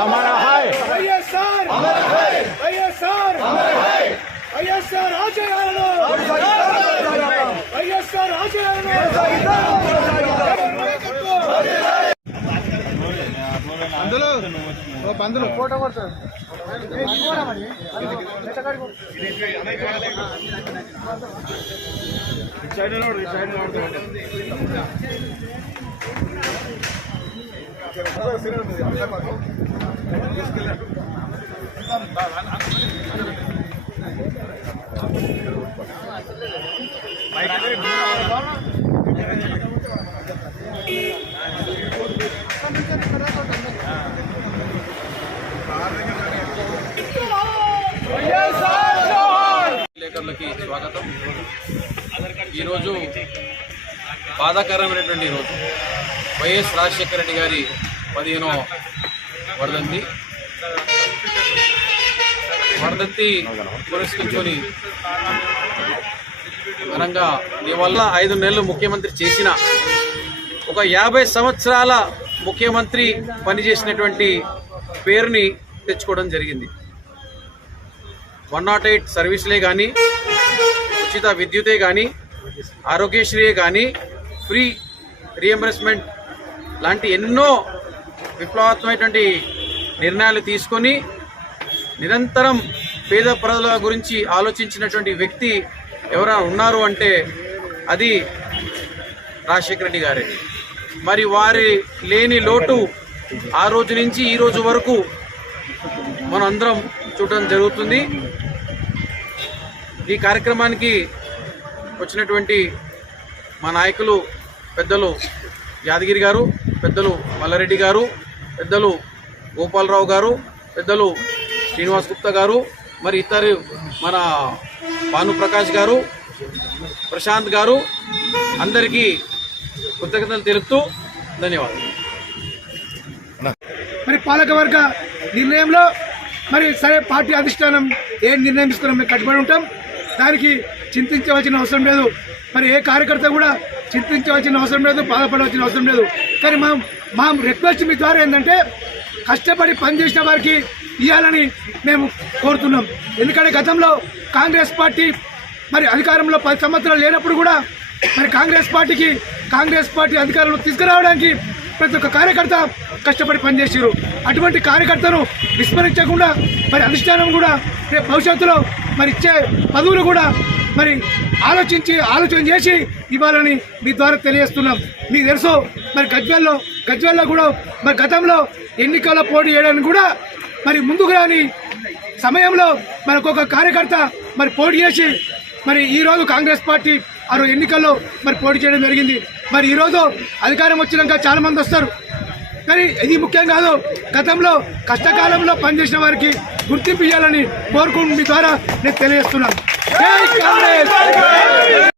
हमारा है అందులో ఫోటో పడుతుంది విలేకరులకి స్వాగతం. ఈరోజు బాధాకరమైనటువంటి రోజు. వైఎస్ రాజశేఖర రెడ్డి గారి 15వ వర్ధంతి పురస్కరించుకొని ఘనంగా ఇవాళ 5 నెలలు ముఖ్యమంత్రి చేసిన ఒక 50 సంవత్సరాల ముఖ్యమంత్రి పనిచేసినటువంటి పేరుని తెచ్చుకోవడం జరిగింది. 108 సర్వీసులే కానీ, ఉచిత విద్యుతే కానీ, ఆరోగ్యశ్రీయే కానీ, ఫ్రీ రీఎంబర్స్మెంట్ లాంటి ఎన్నో విప్లవాత్మకమైనటువంటి నిర్ణయాలు తీసుకొని నిరంతరం పేద ప్రజల గురించి ఆలోచించినటువంటి వ్యక్తి ఎవరైనా ఉన్నారు అంటే అది రాజశేఖర రెడ్డి గారే. మరి వారి లేని లోటు ఆ రోజు నుంచి ఈ రోజు వరకు మనం అందరం చూడడం జరుగుతుంది. ఈ కార్యక్రమానికి వచ్చినటువంటి మా నాయకులు పెద్దలు యాదగిరి గారు, పెద్దలు మల్లారెడ్డి గారు, పెద్దలు గోపాలరావు గారు, పెద్దలు శ్రీనివాస్ గుప్తా గారు, మరి ఇతరు మన భానుప్రకాష్ గారు, ప్రశాంత్ గారు, అందరికీ కృతజ్ఞతలు తెలుపుతూ ధన్యవాదాలు. మరి పాలకవర్గ నిర్ణయంలో మరి సరే పార్టీ అధిష్టానం ఏ నిర్ణయం తీసుకున్నా మేము కట్టుబడి ఉంటాం. దానికి చింతించవలసిన అవసరం లేదు. మరి ఏ కార్యకర్త కూడా చింతించవలసిన అవసరం లేదు, బాధపడవలసిన అవసరం లేదు. కానీ మా రిక్వెస్ట్ మీ ద్వారా ఏంటంటే కష్టపడి పనిచేసిన వారికి ఇవ్వాలని మేము కోరుతున్నాం. ఎందుకంటే గతంలో కాంగ్రెస్ పార్టీ మరి అధికారంలో 10 సంవత్సరాలు లేనప్పుడు కూడా మరి కాంగ్రెస్ పార్టీ అధికారంలో తీసుకురావడానికి ప్రతి ఒక్క కార్యకర్త కష్టపడి పనిచేసారు. అటువంటి కార్యకర్తను విస్మరించకుండా మరి అధిష్టానం కూడా రేపు భవిష్యత్తులో మరి ఇచ్చే పదవులు కూడా మరి ఆలోచన చేసి ఇవ్వాలని మీ ద్వారా తెలియజేస్తున్నాం. మీకు తెలుసు మరి గజ్వేల్లో కూడా మరి గతంలో ఎన్నికల్లో పోటీ చేయడానికి కూడా మరి ముందుగాని సమయంలో మనకు ఒక కార్యకర్త మరి పోటీ చేసి మరి ఈరోజు కాంగ్రెస్ పార్టీ ఆ ఎన్నికల్లో మరి పోటీ చేయడం జరిగింది. మరి ఈరోజు అధికారం వచ్చినాక చాలా మంది వస్తారు, కానీ ఇది ముఖ్యం కాదు. గతంలో కష్టకాలంలో పనిచేసిన వారికి గుర్తింపు ఇవ్వాలని కోరుకుంటూ మీ ద్వారా నేను తెలియజేస్తున్నాను. జై కాంగ్రెస్.